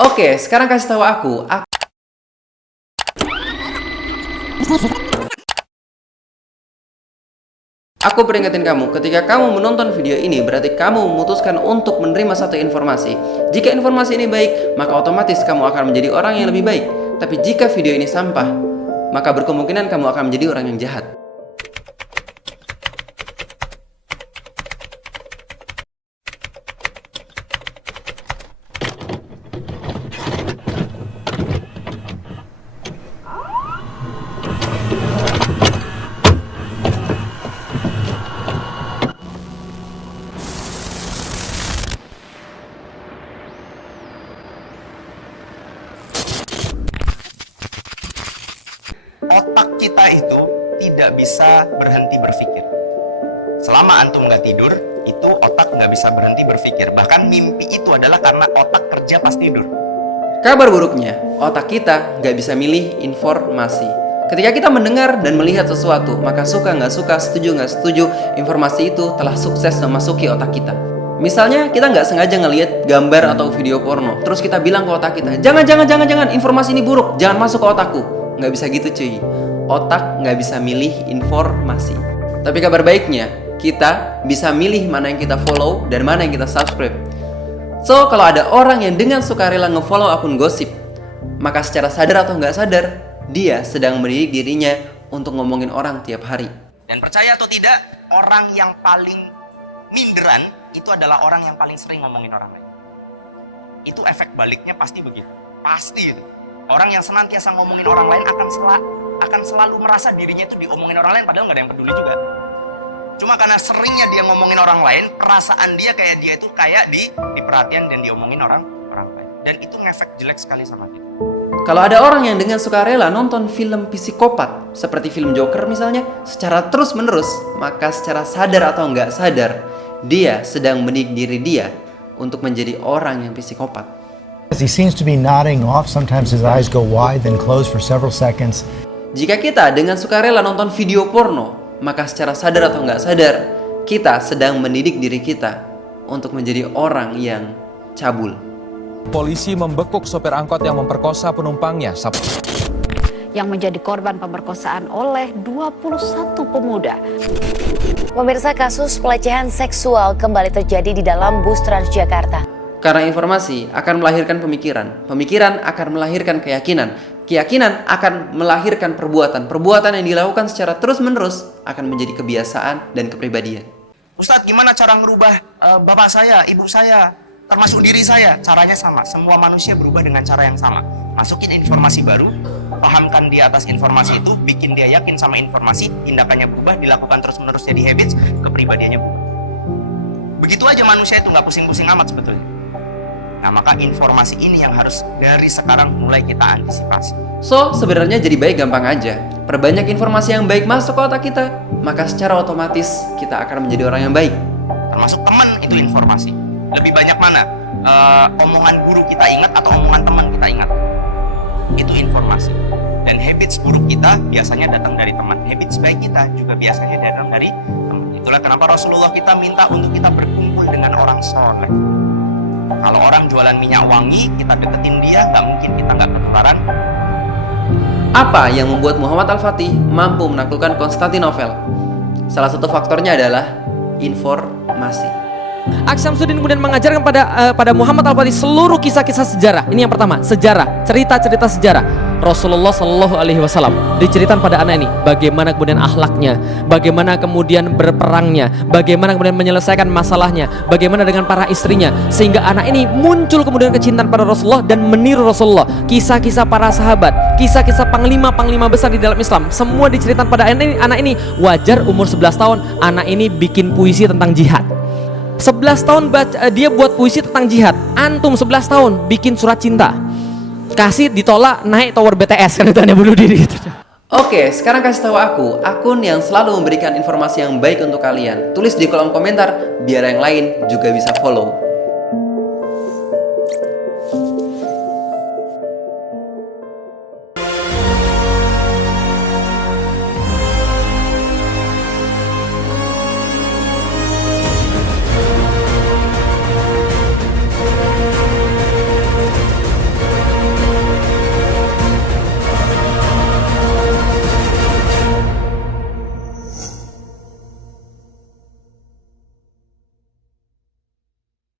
Oke, sekarang kasih tahu aku. Aku peringatin kamu, ketika kamu menonton video ini berarti kamu memutuskan untuk menerima satu informasi. Jika informasi ini baik, maka otomatis kamu akan menjadi orang yang lebih baik. Tapi jika video ini sampah, maka berkemungkinan kamu akan menjadi orang yang jahat. Otak kita itu tidak bisa berhenti berpikir. Selama antum nggak tidur, itu otak nggak bisa berhenti berpikir. Bahkan mimpi itu adalah karena otak kerja pas tidur. Kabar buruknya, otak kita nggak bisa milih informasi. Ketika kita mendengar dan melihat sesuatu, maka suka nggak suka, setuju nggak setuju, informasi itu telah sukses memasuki otak kita. Misalnya kita nggak sengaja ngelihat gambar atau video porno, terus kita bilang ke otak kita, jangan, informasi ini buruk, jangan masuk ke otakku. Nggak bisa gitu cuy. Otak nggak bisa milih informasi. Tapi kabar baiknya, kita bisa milih mana yang kita follow dan mana yang kita subscribe. So, kalau ada orang yang dengan sukarela ngefollow akun gosip, maka secara sadar atau nggak sadar, dia sedang mendidik dirinya untuk ngomongin orang tiap hari. Dan percaya atau tidak, orang yang paling minderan itu adalah orang yang paling sering ngomongin orang lain. Itu efek baliknya pasti begitu. Pasti itu. Orang yang senantiasa ngomongin orang lain akan selalu merasa dirinya itu diomongin orang lain, padahal nggak ada yang peduli juga. Cuma karena seringnya dia ngomongin orang lain, perasaan dia kayak dia itu kayak diperhatian dan diomongin orang lain. Dan itu ngefek jelek sekali sama kita. Kalau ada orang yang dengan sukarela nonton film psikopat, seperti film Joker misalnya, secara terus-menerus, maka secara sadar atau nggak sadar, dia sedang mendidik diri dia untuk menjadi orang yang psikopat. He seems to be nodding off. Sometimes his eyes go wide, then close for several seconds. Jika kita dengan sukarela nonton video porno, maka secara sadar atau nggak sadar, kita sedang mendidik diri kita untuk menjadi orang yang cabul. Polisi membekuk sopir angkot yang memperkosa penumpangnya yang menjadi korban pemerkosaan oleh 21 pemuda. Pemirsa, kasus pelecehan seksual kembali terjadi di dalam bus Transjakarta. Karena informasi akan melahirkan pemikiran, pemikiran akan melahirkan keyakinan, keyakinan akan melahirkan perbuatan, perbuatan yang dilakukan secara terus-menerus akan menjadi kebiasaan dan kepribadian. Ustadz, gimana cara merubah bapak saya, ibu saya, termasuk diri saya? Caranya sama, semua manusia berubah dengan cara yang sama. Masukin informasi baru, pahamkan dia atas informasi itu, bikin dia yakin sama informasi, tindakannya berubah, dilakukan terus-menerus jadi habits, kepribadiannya berubah. Begitu aja manusia itu nggak pusing-pusing amat sebetulnya. Nah, maka informasi ini yang harus dari sekarang mulai kita antisipasi. So, sebenarnya jadi baik gampang aja. Perbanyak informasi yang baik masuk ke otak kita, maka secara otomatis kita akan menjadi orang yang baik. Termasuk teman itu informasi. Lebih banyak mana? Omongan guru kita ingat atau omongan teman kita ingat? Itu informasi. Dan habits buruk kita biasanya datang dari teman. Habits baik kita juga biasanya datang dari teman. Itulah kenapa Rasulullah kita minta untuk kita berkumpul dengan orang soleh. Kalau orang jualan minyak wangi, kita deketin dia, nggak mungkin kita nggak ketularan. Apa yang membuat Muhammad Al-Fatih mampu menaklukkan Konstantinopel? Salah satu faktornya adalah informasi. Syamsuddin kemudian mengajarkan pada Muhammad Al-Fatih seluruh kisah-kisah sejarah. Ini yang pertama, sejarah, cerita-cerita sejarah. Rasulullah Shallallahu Alaihi Wasallam diceritakan pada anak ini bagaimana kemudian akhlaknya, bagaimana kemudian berperangnya, bagaimana kemudian menyelesaikan masalahnya, bagaimana dengan para istrinya, sehingga anak ini muncul kemudian kecintaan pada Rasulullah dan meniru Rasulullah. Kisah-kisah para sahabat, kisah-kisah panglima-panglima besar di dalam Islam, semua diceritakan pada anak ini. Wajar umur 11 tahun anak ini bikin puisi tentang jihad. 11 tahun dia buat puisi tentang jihad. Antum 11 tahun bikin surat cinta, kasih ditolak, naik tower BTS, kan itu hanya bunuh diri gitu. Oke, sekarang kasih tahu aku akun yang selalu memberikan informasi yang baik untuk kalian. Tulis di kolom komentar biar yang lain juga bisa follow.